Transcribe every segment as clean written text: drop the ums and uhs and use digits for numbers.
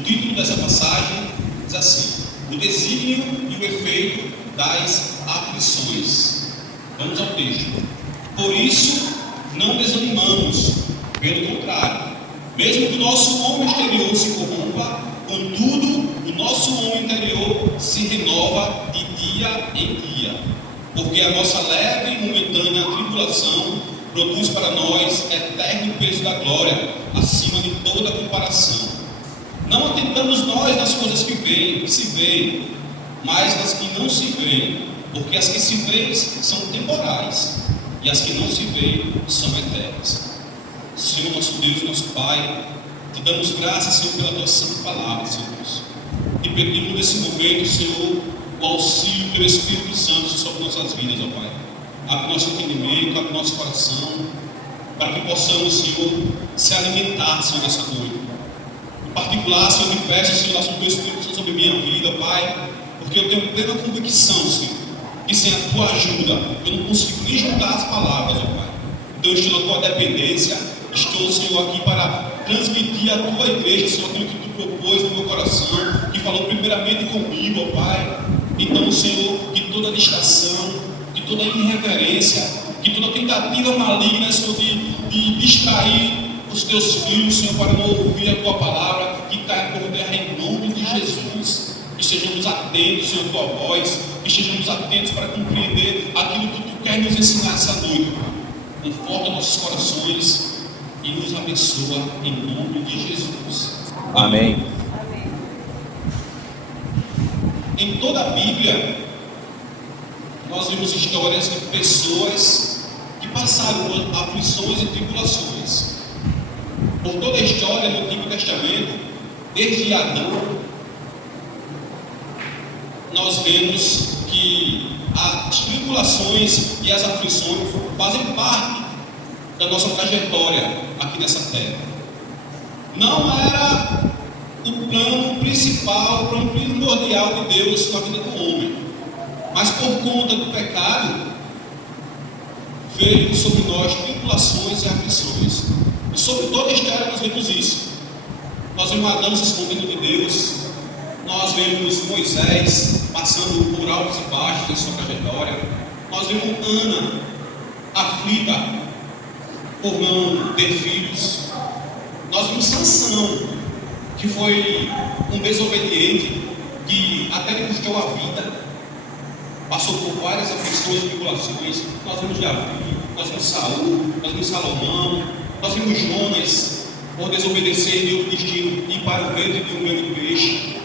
O título dessa passagem diz assim: o desígnio e o efeito das aflições. Vamos ao texto. Por isso, não desanimamos, pelo contrário, mesmo que o nosso homem exterior se corrompa, contudo, o nosso homem interior se renova de dia em dia, porque a nossa leve e momentânea tribulação produz para nós eterno peso da glória, acima de toda comparação. Não atentamos nós nas coisas que se veem, mas nas que não se veem, porque as que se veem são temporais, e as que não se veem são eternas. Senhor nosso Deus, nosso Pai, te damos graças, Senhor, pela tua santa palavra, Senhor Deus. E pedimos nesse momento, Senhor, o auxílio do Espírito Santo sobre nossas vidas, ó Pai. Abre nosso entendimento, abre nosso coração, para que possamos, Senhor, se alimentar, Senhor, nessa noite. Em particular, Senhor, eu te peço, Senhor, ação do Espírito Santo sobre minha vida, Pai, porque eu tenho plena convicção, Senhor, que sem a tua ajuda eu não consigo nem juntar as palavras, ó Pai. Então eu estou na tua dependência, estou, Senhor, aqui para transmitir à tua igreja, Senhor, aquilo que tu propôs no meu coração, que falou primeiramente comigo, ó Pai. Então, Senhor, que toda distração, que toda irreverência, que toda tentativa maligna, Senhor, de distrair os teus filhos, Senhor, para não ouvir a tua palavra, que caia por terra em nome de Jesus. Que estejamos atentos, Senhor, à tua voz, que estejamos atentos para compreender aquilo que tu quer nos ensinar essa noite. Conforta nossos corações e nos abençoa em nome de Jesus. Amém. Em toda a Bíblia, nós vemos histórias de pessoas que passaram por aflições e tribulações. Por toda a história do Antigo Testamento, desde Adão, nós vemos que as tribulações e as aflições fazem parte da nossa trajetória aqui nessa terra. Não era o plano principal, o plano primordial de Deus na vida do homem, mas por conta do pecado veio sobre nós tribulações e aflições. E sobre toda a história nós vemos isso. Nós vemos Adão se escondendo de Deus, nós vemos Moisés passando por altos e baixos em sua trajetória, nós vemos Ana aflita por não ter filhos, nós vimos Sansão, que foi um desobediente, que até lhe custou a vida, passou por várias aflições e tribulações. Nós vimos Davi, nós vimos Saul, nós vimos Salomão, nós vimos Jonas, por desobedecer e o destino de ir para o ventre de um grande peixe.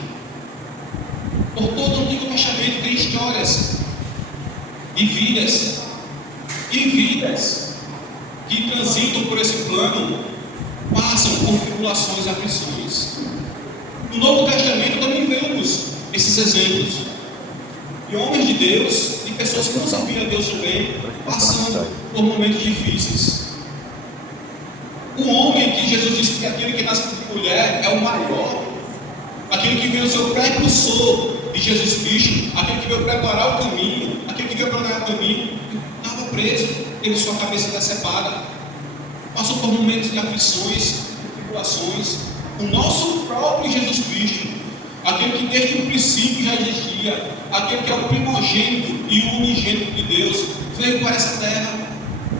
Por todo o Antigo Testamento tem histórias e vidas que transitam por esse plano, passam por tribulações e aflições. No Novo Testamento também vemos esses exemplos de homens de Deus, de pessoas que não serviam a Deus também, passando por momentos difíceis. O homem que Jesus disse que aquele que nasce de mulher é o maior, aquele que veio ser o precursor de Jesus Cristo, aquele que veio preparar o caminho, aquele que veio preparar o caminho, estava preso, teve sua cabeça decepada, passou por momentos de aflições, de tribulações. O nosso próprio Jesus Cristo, aquele que desde o princípio já existia, aquele que é o primogênito e o unigênito de Deus, veio para essa terra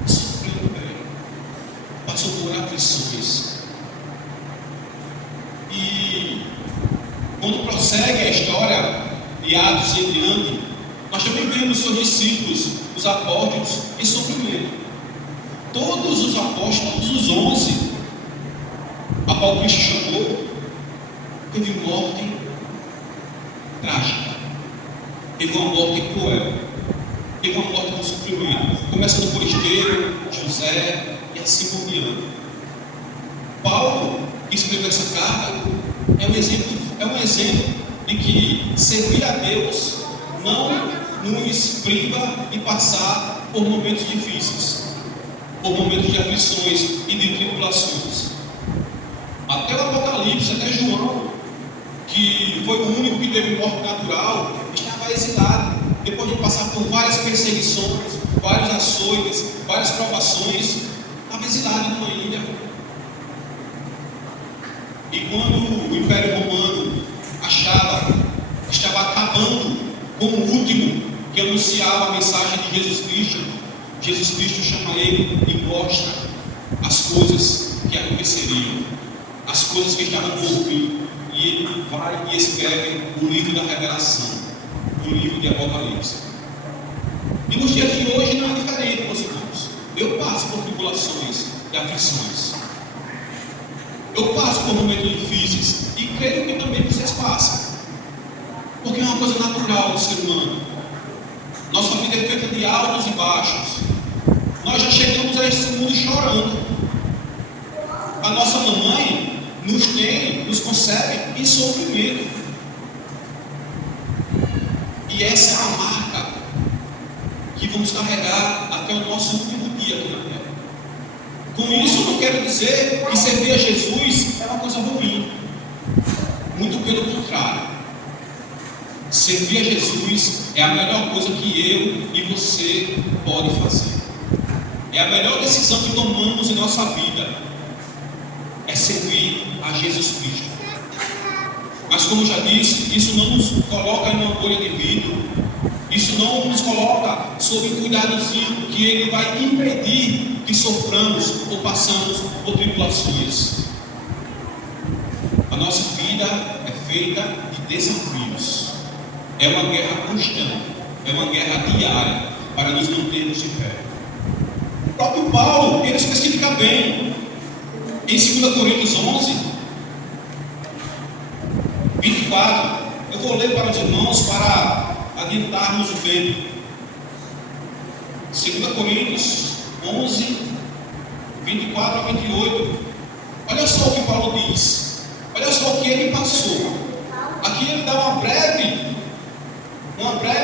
sofrendo bem, passou por aflições. E quando prossegue a história de Atos em diante, nós também vemos seus discípulos, os apóstolos, em sofrimento. Todos os apóstolos, todos os 11, a qual Cristo chamou, teve morte trágica, teve uma morte cruel, teve uma morte com sofrimento, começando por Estevão, José e assim por diante. Paulo, que escreveu essa carta, é um exemplo de que servir a Deus não nos priva de passar por momentos difíceis, por momentos de aflições e de tribulações. Até o Apocalipse, até João, que foi o único que teve morte natural, estava exilado, depois de passar por várias perseguições, vários açoites, várias provações, estava exilado numa ilha. E quando o Império Romano estava acabando com o último que anunciava a mensagem de Jesus Cristo chama ele e mostra as coisas que aconteceriam, as coisas que estavam por vir. E ele vai e escreve o livro da Revelação, o livro de Apocalipse. E nos dias de hoje não é diferente, meus irmãos. Eu passo por tribulações e aflições. Eu passo por momentos difíceis e creio que também vocês passam, porque é uma coisa natural do ser humano. Nossa vida é feita de altos e baixos. Nós já chegamos a esse mundo chorando. A nossa mamãe nos concebe em sofrimento. E essa é a marca que vamos carregar até o nosso último dia aqui na terra. Com isso, não quero dizer que servir a Jesus é uma coisa ruim. Muito pelo contrário. Servir a Jesus é a melhor coisa que eu e você pode fazer. É a melhor decisão que tomamos em nossa vida. É servir a Jesus Cristo. Mas como já disse, isso não nos coloca em uma bolha de vidro. Isso não nos coloca sob um cuidadozinho que Ele vai impedir que soframos ou passamos por tribulações. A nossa vida é feita de desafios. É uma guerra constante, é uma guerra diária para nos mantermos de pé. O próprio Paulo, ele especifica bem em 2 Coríntios 11, 24. Eu vou ler para os irmãos para adiantarmos o tempo. 2 Coríntios 11, 24 a 28. Olha só o que Paulo diz. Olha só o que ele passou. Aqui ele dá uma breve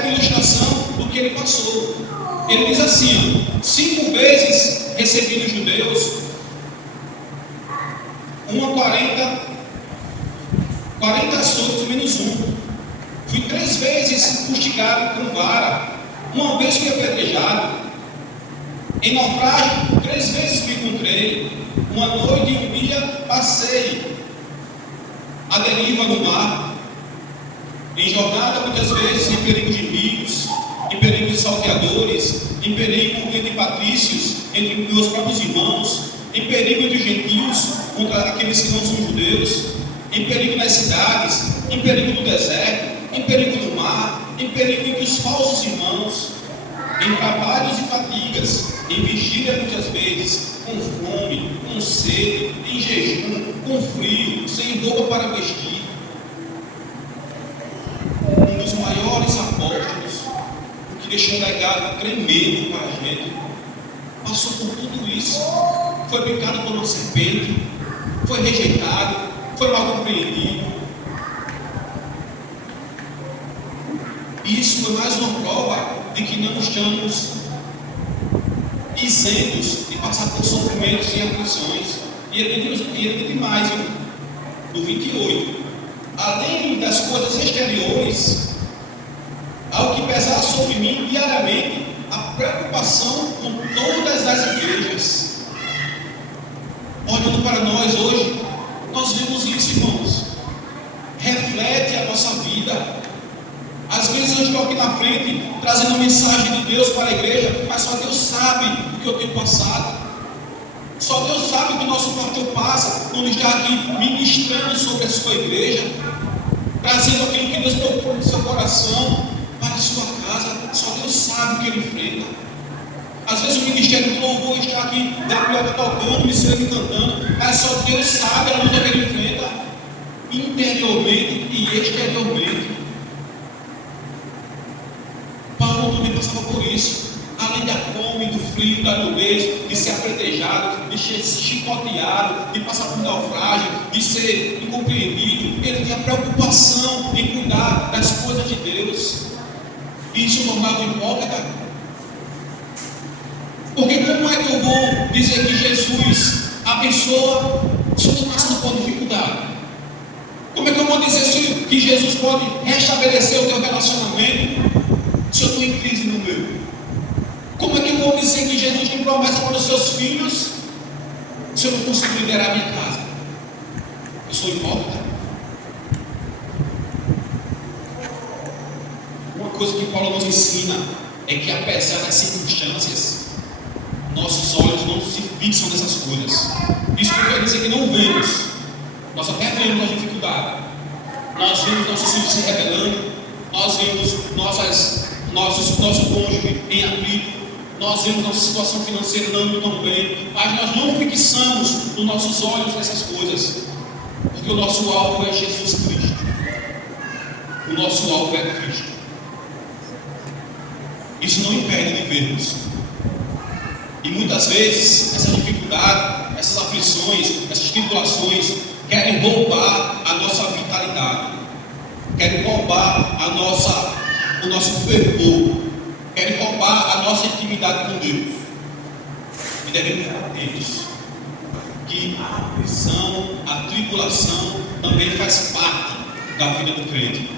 ilustração do que ele passou. Ele diz assim: 5 vezes recebi dos judeus 40 açoites menos 1. Fui 3 vezes fustigado com vara. Uma vez fui apedrejado. Em naufrágio 3 vezes me encontrei. Uma noite e um dia passei à deriva no mar. Em jornada muitas vezes em perigo de rios, em perigo de salteadores, em perigo entre patrícios, entre meus próprios irmãos, em perigo entre os gentios contra aqueles que não são judeus, em perigo nas cidades, em perigo no deserto, em perigo no mar, em perigo entre os falsos irmãos, em trabalhos e fadigas, em vigília muitas vezes, com fome, com sede, em jejum, com frio, sem roupa para vestir. Um dos maiores apóstolos, o que deixou um legado tremendo para a gente, passou por tudo isso. Foi picado por uma serpente, foi rejeitado, foi mal compreendido. Isso foi mais uma prova de que não estamos isentos de passar por sofrimentos e aflições. E ele tem mais, no 28. Além das coisas exteriores, ao que pesar sobre mim diariamente a preocupação com todas as igrejas. Olhando para nós hoje, nós vemos isso, irmãos. Reflete a nossa vida. Às vezes eu estou aqui na frente trazendo mensagem de Deus para a igreja, mas só Deus sabe o que eu tenho passado. Só Deus sabe o que o nosso pastor passa quando está aqui ministrando sobre a sua igreja, trazendo aquilo que Deus propõe no seu coração para a sua casa. Só Deus sabe o que ele enfrenta. Às vezes o ministério do louvor está aqui, da pior tocando, me cantando, mas só Deus sabe a luta que ele enfrenta, interiormente e exteriormente. Paulo também passava por isso. Além da fome, do frio, da nudez, de ser apedrejado, de ser chicoteado, de passar por naufrágio, de ser incompreendido, ele tinha preocupação em cuidar das coisas de Deus. E isso tornava hipócrita. Porque como é que eu vou dizer que Jesus abençoa se eu estou passando por dificuldade? Como é que eu vou dizer que Jesus pode restabelecer o teu relacionamento se eu estou em crise no meu? Como é que eu vou dizer que Jesus tem promessa para os seus filhos se eu não consigo liderar a minha casa? Eu sou hipócrita? Uma coisa que Paulo nos ensina é que, apesar das circunstâncias, nossos olhos não se fixam nessas coisas. Isso não quer dizer que não vemos. Nós até vemos a dificuldade. Nós vemos nossos filhos se rebelando. Nós vemos nosso cônjuge em atrito. Nós vemos nossa situação financeira não indo tão bem. Mas nós não fixamos os nossos olhos nessas coisas. Porque o nosso alvo é Jesus Cristo. O nosso alvo é Cristo. Isso não impede de vermos. E muitas vezes, essa dificuldade, essas aflições, essas tribulações querem roubar a nossa vitalidade, querem roubar o nosso fervor, querem roubar a nossa intimidade com Deus. E devemos ficar atentos que a aflição, a tribulação também faz parte da vida do crente,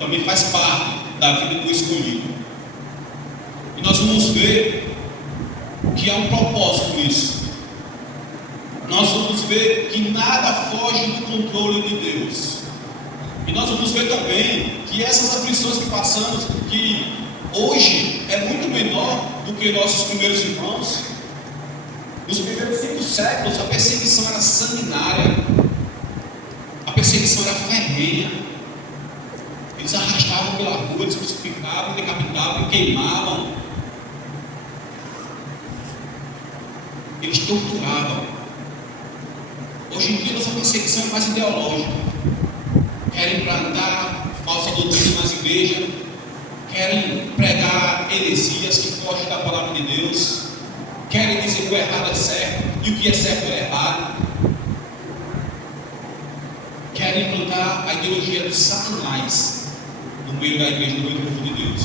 também faz parte da vida do escolhido. E nós vamos ver que há um propósito nisso. Nós vamos ver que nada foge do controle de Deus. E nós vamos ver também que essas aflições que passamos, que hoje é muito menor do que nossos primeiros irmãos. Nos primeiros 5 séculos a perseguição era sanguinária, a perseguição era ferrenha. Eles arrastavam pela rua, eles crucificavam, decapitavam, queimavam. Eles torturavam. Hoje em dia nossa perseguição é mais ideológica. Querem plantar falsa doutrina nas igrejas, querem pregar heresias que fogem da palavra de Deus, querem dizer que o errado é certo e o que é certo é errado, querem implantar a ideologia dos satanás no meio da igreja, no meio do povo de Deus.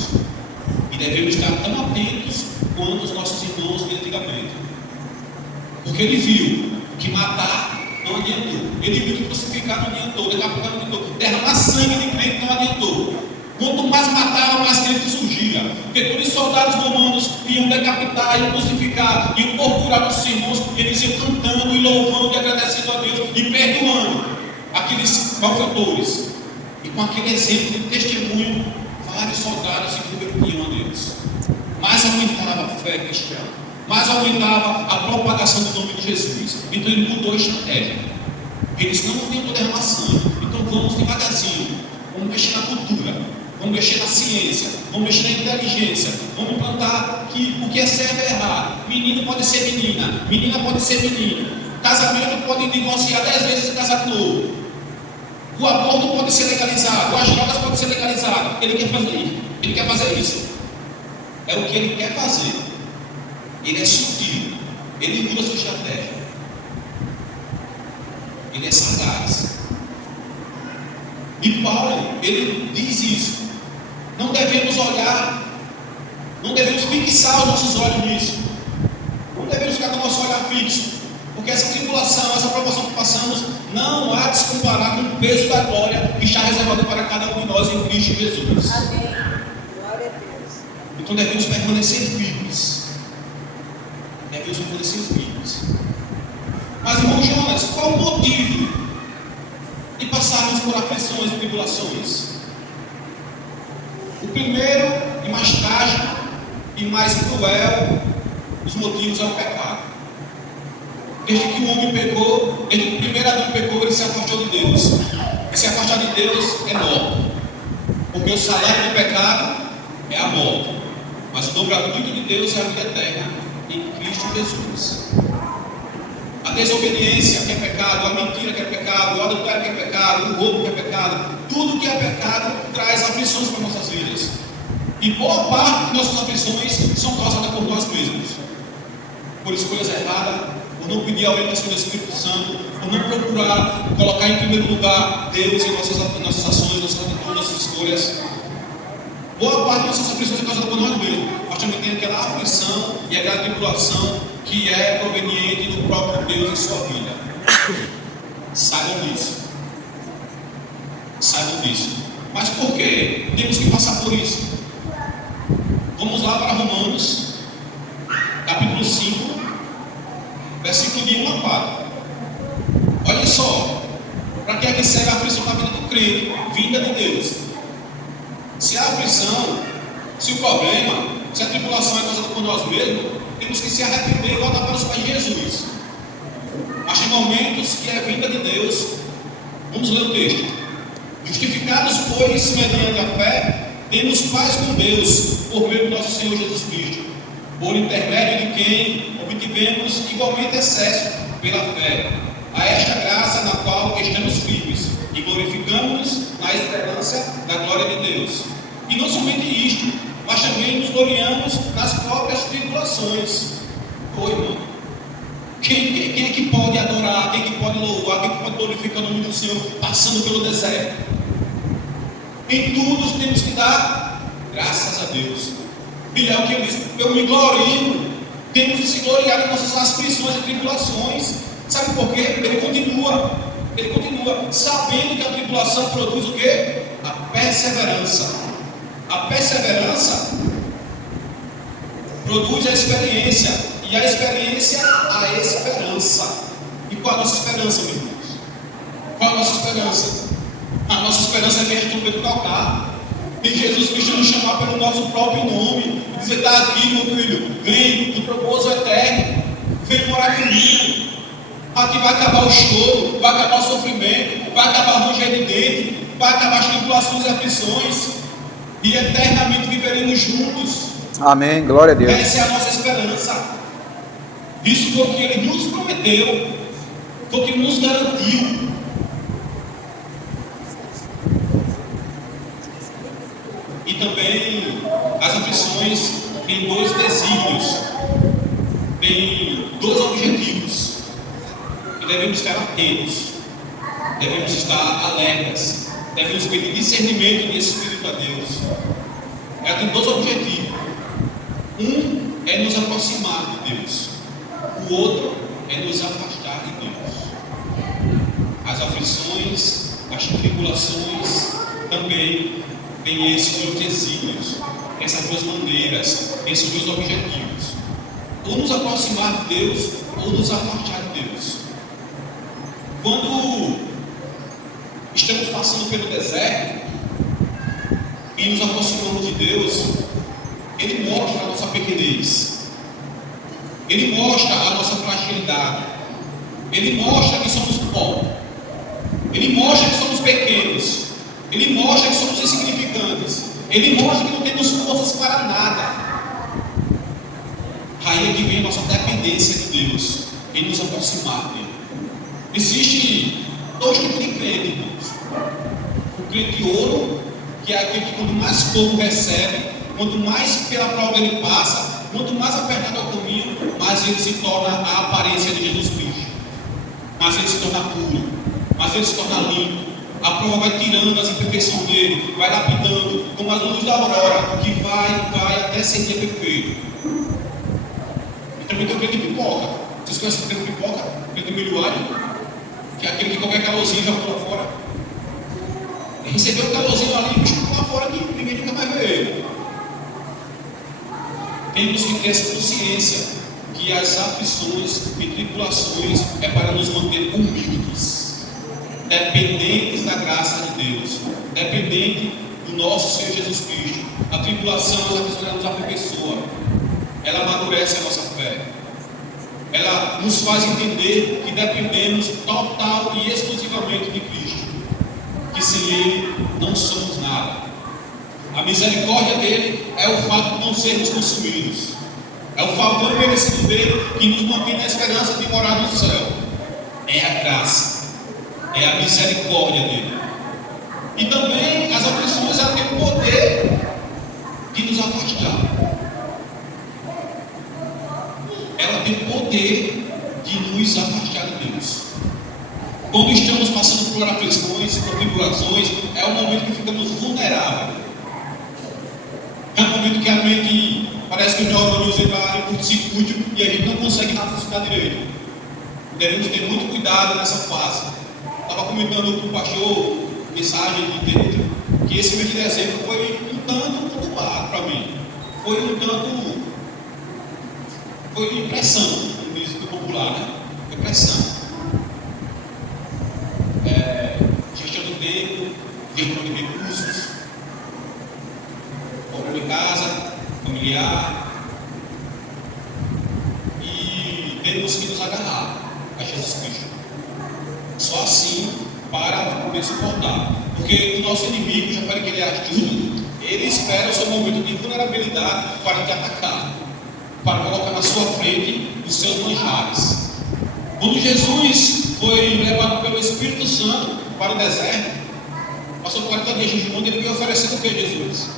E devemos estar tão atentos quanto os nossos irmãos de antigamente. Porque ele viu que matar não adiantou, ele viu que crucificar não adiantou, decapitar não adiantou, derramar sangue de crente não adiantou. Quanto mais matava, mais crente surgia. Porque quando os soldados romanos iam decapitar, iam crucificar, iam torturar os irmãos, eles iam cantando e louvando e agradecendo a Deus e perdoando aqueles malfeitores. E com aquele exemplo de testemunho, vários soldados se convertiam a Deus. Mais aumentava a fé cristã, mais aumentava a propagação do nome de Jesus. Então ele mudou a estratégia. Eles não têm poder derramar sangue, então vamos devagarzinho, vamos mexer na cultura, vamos mexer na ciência, vamos mexer na inteligência, vamos plantar que o que é certo é errado. Menino pode ser menina, menina pode ser menino, casamento pode divorciar 10 vezes e casar de novo, o aborto pode ser legalizado, as drogas podem ser legalizadas. Ele quer fazer isso, é o que ele quer fazer. Ele é sutil, ele muda a sua estratégia, ele é sagaz. E Paulo, ele diz isso. Não devemos olhar, não devemos fixar os nossos olhos nisso, não devemos ficar com o nosso olhar fixo, porque essa tribulação, essa provação que passamos, não há de se comparar com o peso da glória que está reservado para cada um de nós em Cristo Jesus. Amém. Glória a Deus. Então devemos permanecer firmes. Devemos permanecer firmes. Mas, irmão Jonas, qual o motivo de passarmos por aflições e tribulações? O primeiro e mais trágico e mais cruel dos motivos é o pecado. Desde que o homem pecou, desde que o primeiro Adão pecou, ele se afastou de Deus. E se afastar de Deus é morte. Porque o salário do pecado é a morte. Mas o dom gratuito de Deus é a vida eterna em Cristo Jesus. A desobediência que é pecado, a mentira que é pecado, o adultério que é pecado, o roubo que é pecado, tudo que é pecado traz aflições para nossas vidas. E boa parte de nossas aflições são causadas por nós mesmos. Por escolhas erradas, por não pedir a orientação do Espírito Santo, por não procurar colocar em primeiro lugar Deus em nossas ações, nossas atitudes, nossas escolhas. Boa parte das nossas aflições é causada por nós mesmos. Mas também tem aquela aflição e aquela tribulação que é proveniente do próprio Deus em sua vida. Saibam disso. Saibam disso. Mas por que temos que passar por isso? Vamos lá para Romanos, capítulo 5, versículo de 1 a 4. Olha só, Para que é que serve a aflição na vida do crente? Vinda de Deus. Se a aflição, se o problema, se a tribulação é causada por nós mesmos, temos que se arrepender e voltar para os pés de Jesus. Mas tem momentos que é vinda de Deus. Vamos ler o texto. Justificados, pois, mediante a fé, temos paz com Deus, por meio do nosso Senhor Jesus Cristo, por intermédio de quem obtivemos igualmente acesso pela fé a esta graça na qual estamos firmes e glorificamos na esperança da glória de Deus. E não somente isto, mas também nos gloriamos nas próprias tribulações. Oi, irmão. Quem é que pode adorar, quem é que pode louvar, quem é que pode glorificar o nome do Senhor passando pelo deserto? Em tudo temos que dar graças a Deus. E é o que ele diz: eu me glorio, temos que se gloriar nas nossas aflições e tribulações. Sabe por quê? Ele continua, sabendo que a tribulação produz o quê? A perseverança. A perseverança produz a experiência, e a experiência a esperança. E qual a nossa esperança, meus irmãos? Qual a nossa esperança? A nossa esperança é que a gente não tocar. E Jesus Cristo nos chamar pelo nosso próprio nome e dizer: está aqui, meu filho, vem do propósito eterno, vem morar comigo. Aqui vai acabar o choro, vai acabar o sofrimento, vai acabar o ranger de dente, vai acabar as tribulações e aflições, e eternamente viveremos juntos. Amém, glória a Deus. Essa é a nossa esperança. Isso foi o que Ele nos prometeu, foi o que nos garantiu. E também as aflições têm dois desígnios, têm dois objetivos, que devemos estar atentos, devemos estar alertas, devemos pedir discernimento de Espírito a Deus. Ela tem dois objetivos: um é nos aproximar de Deus, o outro é nos afastar de Deus. As aflições, as tribulações também têm esses dois desígnios, essas duas maneiras, esses dois objetivos: ou nos aproximar de Deus, ou nos afastar de Deus. Quando estamos passando pelo deserto e nos aproximamos de Deus, Ele mostra a nossa pequenez, Ele mostra a nossa fragilidade, Ele mostra que somos pó, Ele mostra que somos pequenos, Ele mostra que somos insignificantes, Ele mostra que não temos forças para nada. Aí é que vem a nossa dependência de Deus, em nos aproximar dEle. Existe dois tipos de crente, irmãos: o crente de ouro, que é aquele que quanto mais pouco recebe, quanto mais pela prova ele passa, quanto mais apertado é o caminho, mais ele se torna a aparência de Jesus Cristo, mais ele se torna puro, mais ele se torna limpo. A prova vai tirando as imperfeições dele, vai lapidando, como a luz da aurora, que vai até ser dia perfeito. E também tem o crente de pipoca. Vocês conhecem o crente de pipoca? O crente de milhoário? Que é aquele que qualquer calorzinho já pula fora. Recebeu o calorzinho ali, o bicho pula fora, que ninguém nunca mais vê ele. Temos que ter essa consciência que as aflições e tribulações é para nos manter humildes, dependentes da graça de Deus, dependentes do nosso Senhor Jesus Cristo. A tribulação, as aflições, ela nos aperfeiçoa, ela amadurece a nossa fé, ela nos faz entender que dependemos total e exclusivamente de Cristo, que sem Ele não somos nada. A misericórdia dele é o fato de não sermos consumidos, é o favor merecido dele que nos mantém na esperança de morar no céu. É a graça, é a misericórdia dele. E também as aflições, ela tem o poder de nos afastar. Ela tem o poder de nos afastar de Deus. Quando estamos passando por aflições, por tribulações, é o momento que ficamos vulneráveis. É um momento que a mente parece que os neurônios vai em curto-circuito e a gente não consegue raciocinar direito. Devemos ter muito cuidado nessa fase. Estava comentando com o pastor, mensagem de terça, que esse mês de dezembro foi um tanto conturbado para mim. Foi pressão, como diz do popular, né? Foi pressão. gestão de recursos, problema em casa, familiar, e temos que nos agarrar a Jesus Cristo. Só assim para poder suportar. Porque o nosso inimigo, já falei que ele é astuto, ele espera o seu momento de vulnerabilidade para te atacar, para colocar na sua frente os seus manjares. Quando Jesus foi levado pelo Espírito Santo para o deserto, passou 40 dias jejuando, ele veio oferecendo o que, Jesus?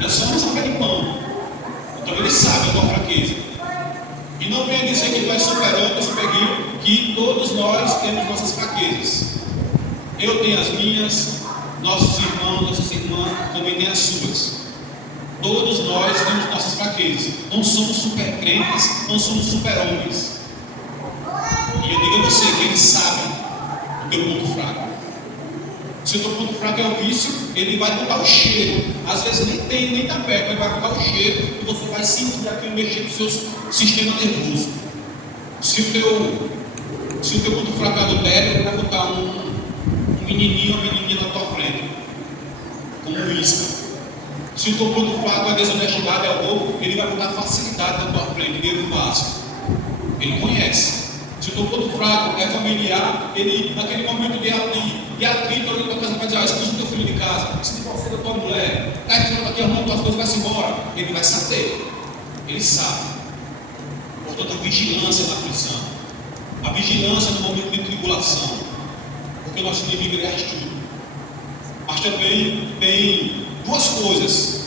Nós somos um pé de pão. Então ele sabe a tua fraqueza. E não venha dizer que tu és super-homem, super-guia, que todos nós temos nossas fraquezas. Eu tenho as minhas, nossos irmãos, nossas irmãs também têm as suas. Todos nós temos nossas fraquezas. Não somos super-crentes, não somos super-homens. E eu digo a você que ele sabe o teu ponto fraco. Se o teu ponto fraco é o vício, ele vai botar o cheiro. Às vezes nem está perto, ele vai botar o cheiro e você vai sentir aquilo mexer no seu sistema nervoso. Se o teu ponto fraco é adultério, ele vai botar um menininho ou menininha na tua frente, como isca. Se o teu ponto fraco é desonestidade, é o roubo, ele vai botar facilidade na tua frente, dinheiro fácil. Ele conhece. Se o teu ponto fraco é familiar, ele, naquele momento de atrito, olha para casa e vai dizer: expulsa o teu filho de casa, se divorcia da tua mulher, está fora daqui, arrumando tuas coisas, vai-se embora. Ele vai saber, ele sabe. Portanto, a vigilância na aflição, a vigilância no momento de tribulação, porque o nosso inimigo é astuto. Mas também tem duas coisas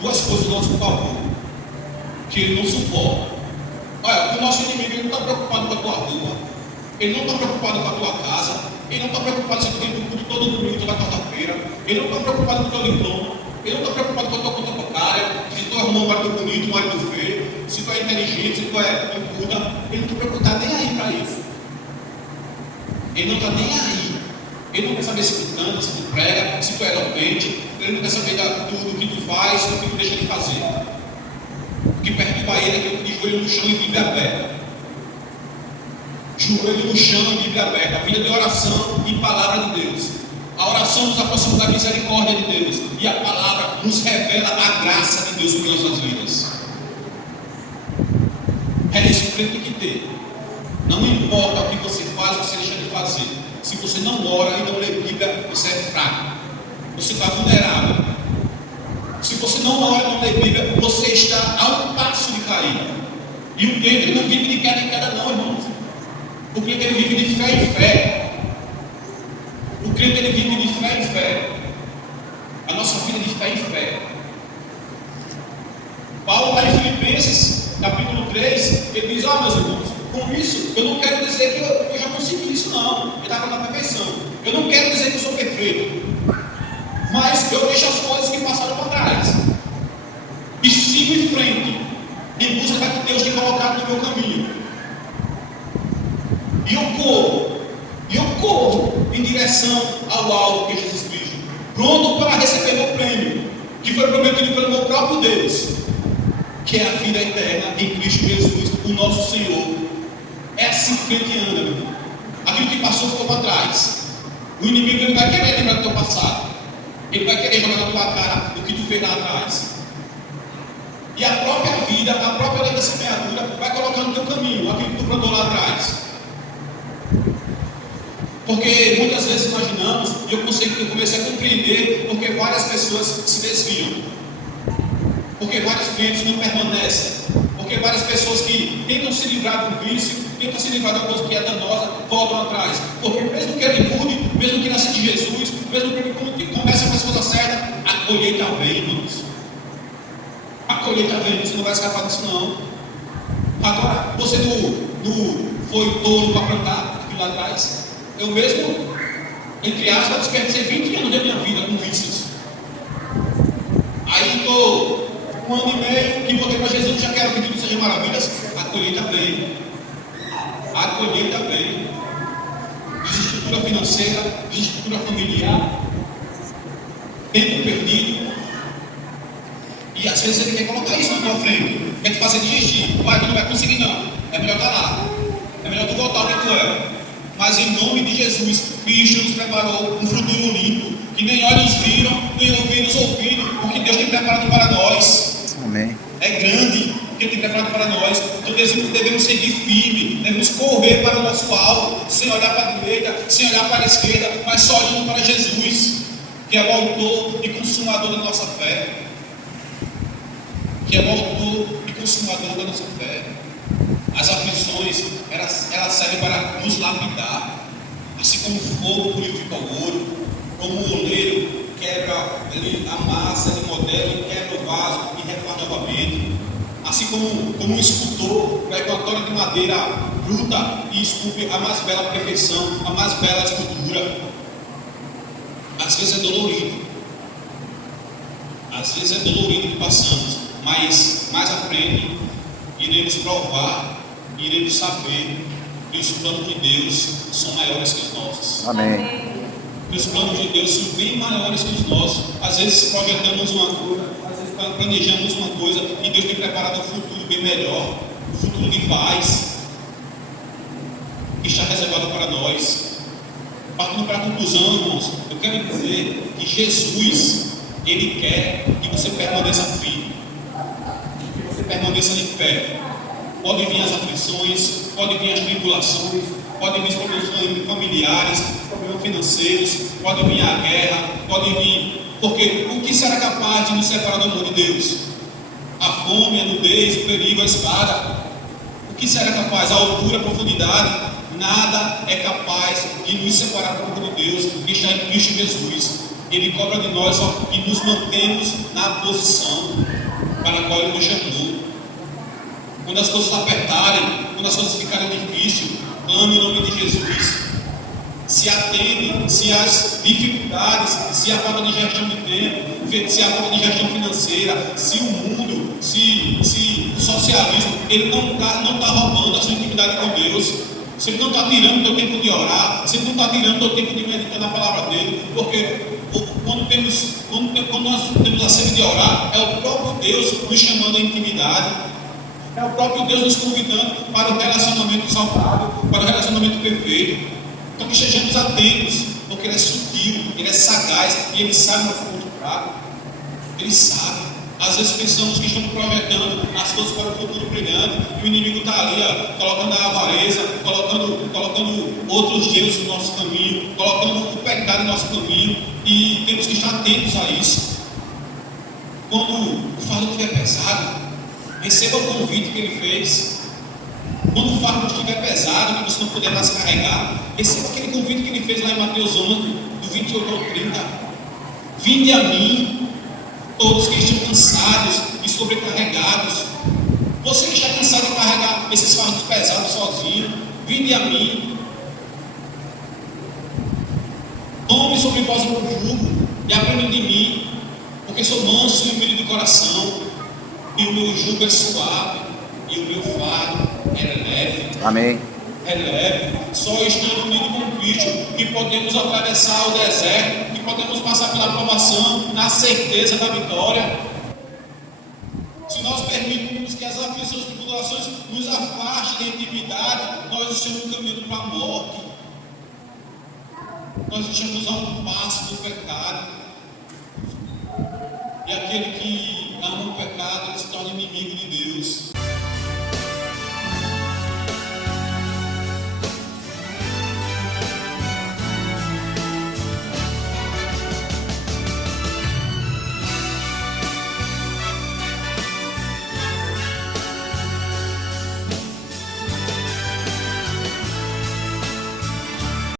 do nosso favor, que ele não suporta. Olha, o nosso inimigo ele não está preocupado com a tua rua, ele não está preocupado com a tua casa, ele não está preocupado se tu tem tudo todo domingo, toda quarta-feira, ele não está preocupado com o teu diploma, ele não está preocupado com a tua conta bancária, se tu arrumou um marido bonito, um marido feio, se tu é inteligente, se tu é culta, ele não está preocupado nem aí para isso. Ele não está nem aí. Ele não quer saber se tu canta, se tu prega, se tu é eloquente, ele não quer saber do que tu faz, do que tu deixa de fazer. O que perturba ele é que ele de joelho no chão e Bíblia aberta. Joelho no chão e Bíblia aberta. A vida de oração e palavra de Deus. A oração nos aproxima da misericórdia de Deus. E a palavra nos revela a graça de Deus sobre nossas vidas. É isso que tem que ter. Não importa o que você faz, você deixa de fazer. Se você não ora e não lê Bíblia, você é fraco. Você está vulnerável. Se você não ora e não lê Bíblia, você está a um passo de cair. E o crente não vive de queda em queda, não, irmãos. O crente ele vive de fé em fé. O crente ele vive de fé em fé. A nossa vida é de fé em fé. Paulo está em Filipenses, capítulo 3, ele diz: meus irmãos, com isso eu não quero dizer que eu já consegui isso, não. Ele está falando da perfeição. Eu não quero dizer que eu sou perfeito, mas eu deixo as coisas que passaram para trás e sigo em frente, em busca da que Deus tem colocado no meu caminho. E eu corro em direção ao alvo, que é Jesus Cristo, pronto para receber meu prêmio, que foi prometido pelo meu próprio Deus, que é a vida eterna em Cristo Jesus, o nosso Senhor. É assim que o crente anda, meu irmão. Aquilo que passou ficou para trás. O inimigo ele vai querer lembrar do teu passado. Ele vai querer jogar na tua cara o que tu fez lá atrás. E a própria vida, a própria lei da semeadura vai colocar no teu caminho aquilo que tu plantou lá atrás. Porque muitas vezes imaginamos, e eu comecei a compreender, porque várias pessoas se desviam, porque vários clientes não permanecem, porque várias pessoas que tentam se livrar do vício, tentam se livrar da coisa que é danosa, voltam atrás. Porque mesmo que ele mude, mesmo que nasça de Jesus, mesmo que ele comece a fazer coisa certa, a colheita vem, irmãos. A colheita vem, você não vai escapar disso não. Agora, você não foi tolo para plantar aquilo lá atrás? Eu mesmo, entre aspas, desperdicei 20 anos da minha vida com vícios. Aí estou 1 ano e meio que voltei para Jesus, já quero que tudo seja maravilhas. A colheita vem. A colheita vem. Desestrutura financeira, desestrutura familiar, tempo perdido. E às vezes ele quer colocar isso na tua frente, quer te fazer desistir. Tu não vai conseguir não. É melhor estar lá. É melhor tu voltar ao que tu era. Mas em nome de Jesus, Cristo nos preparou um futuro limpo, que nem olhos viram, nem ouvidos ouviram, o que Deus tem preparado para nós. Amém. É grande o que Ele tem preparado para nós. Então devemos seguir firme, devemos correr para o nosso alvo, sem olhar para a direita, sem olhar para a esquerda, mas só olhando para Jesus, que é o autor e consumador da nossa fé. Que é o autor e consumador da nossa fé. As aflições, elas servem para nos lapidar. Assim como o fogo purifica o ouro, como o oleiro quebra, ele amassa, ele modela, ele quebra o vaso e refaz novamente. Assim como um escultor pega uma tora de madeira bruta e esculpe a mais bela perfeição, a mais bela escultura. Às vezes é dolorido. Às vezes é dolorido que passamos, mas mais à frente iremos provar, iremos saber que os planos de Deus são maiores que os nossos. Amém. Que os planos de Deus são bem maiores que os nossos. Às vezes projetamos uma coisa, às vezes planejamos uma coisa e Deus tem preparado um futuro bem melhor, um futuro de paz que está reservado para nós. Partindo para a conclusão, irmãos, eu quero dizer que Jesus, Ele quer que você permaneça firme, que você permaneça de pé. Podem vir as aflições, podem vir as tribulações, podem vir os problemas familiares, problemas financeiros, pode vir a guerra, pode vir. Porque o que será capaz de nos separar do amor de Deus? A fome, a nudez, o perigo, a espada. O que será capaz? A altura, a profundidade. Nada é capaz de nos separar do amor de Deus que está em Cristo Jesus. Ele cobra de nós que nos mantemos na posição para a qual Ele nos chamou. Quando as coisas apertarem, quando as coisas ficarem difíceis, clame em nome de Jesus. Se atende, se as dificuldades, se a falta de gestão de tempo, se a falta de gestão financeira, se o mundo, se o socialismo, ele não está roubando a sua intimidade com Deus. Se ele não está tirando o teu tempo de orar, se ele não está tirando o teu tempo de meditar na palavra dele, porque quando nós temos a sede de orar, é o próprio Deus nos chamando à intimidade, é o próprio Deus nos convidando para o relacionamento saudável, para o relacionamento perfeito. Então que estejamos atentos, porque Ele é sutil, Ele é sagaz e Ele sabe o nosso ponto fraco. Ele sabe. Às vezes pensamos que estamos projetando as coisas para o futuro brilhante e o inimigo está ali, colocando a avareza, colocando outros deuses no nosso caminho, colocando o pecado no nosso caminho, e temos que estar atentos a isso. Quando o fardo estiver pesado, receba o convite que Ele fez. Quando o fardo estiver pesado, que você não puder mais carregar, receba aquele convite que Ele fez lá em Mateus 11, do 28 ao 30. Vinde a mim, todos que estão cansados e sobrecarregados. Você que está cansado de carregar esses fardos pesados sozinho, vinde a mim. Tome sobre vós o meu jugo e aprendam de mim, porque sou manso e humilde de coração, e o meu jugo é suave, e o meu fardo é leve. Amém. É leve. Só estando unidos com Cristo que podemos atravessar o deserto, que podemos passar pela provação na certeza da vitória. Se nós permitirmos que as aflições e tribulações nos afastem da intimidade, nós estamos caminhando para a morte. Nós estamos a um passo do pecado. E aquele que ama o pecado, ele se torna inimigo de Deus.